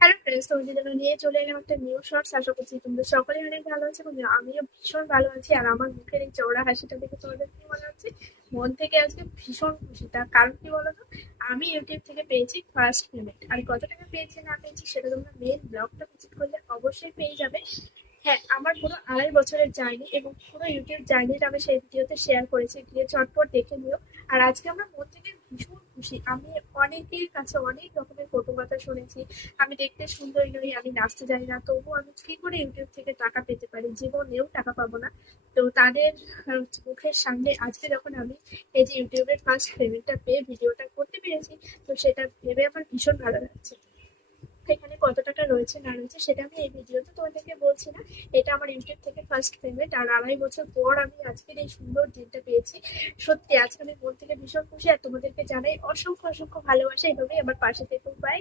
Hello friends, তোমাদের জন্য নিয়ে চলে এলাম একটা নিউ শর্টস। আশা করছি তোমরা সকলেই অনেক ভালো আছে এবং আমিও ভীষণ ভালো আছি। আর আমার মুখের এই চওড়া হাসিটা দেখে তোমাদের কি মনে হচ্ছে? মন থেকে আজকে ভীষণ খুশি। তার কারণ কি বলতো, আমি ইউটিউব থেকে পেয়েছি ফার্স্ট পেমেন্ট। আর কত টাকা পেয়েছি না পেয়েছি সেটা তোমরা মেন ব্লগটা ভিজিট করলে অবশ্যই পেয়ে যাবে। হ্যাঁ, আমার পুরো 2.5 বছরের জার্নি এবং পুরো ইউটিউব জার্নিটা আমি সেই ভিডিওতে শেয়ার করেছি, গিয়ে চটপট দেখে নিও। আর আজকে আমরা মন থেকে ভীষণ খুশি। আমি অনেকের কাছে অনেক রকমের কটু কথা শুনেছি, আমি দেখতে সুন্দরী নই, আমি নাচতে জানি না, তবুও আমি কি করে ইউটিউব থেকে টাকা পেতে পারি, জীবনেও টাকা পাবো না। তো তাদের মুখের সামনে আজকে যখন আমি এই যে ইউটিউবের ফার্স্ট পেমেন্টটা পেয়ে ভিডিওটা করতে পেরেছি, তো সেটা ভেবে আমার ভীষণ ভালো লাগছে। এখানে কত টাকা রয়েছে না রয়েছে সেটা আমি এই ভিডিওতে তোমাদেরকে বলছি না। এটা আমার ইউটিউব থেকে ফার্স্ট পেমেন্ট, আর 2.5 বছর পর আমি আজকের এই সুন্দর দিনটা পেয়েছি। সত্যি আজকে আমি মন থেকে ভীষণ খুশি। আর তোমাদেরকে জানাই অসংখ্য অসংখ্য ভালোবাসা, এইভাবেই আমার পাশে থেকো। বাই।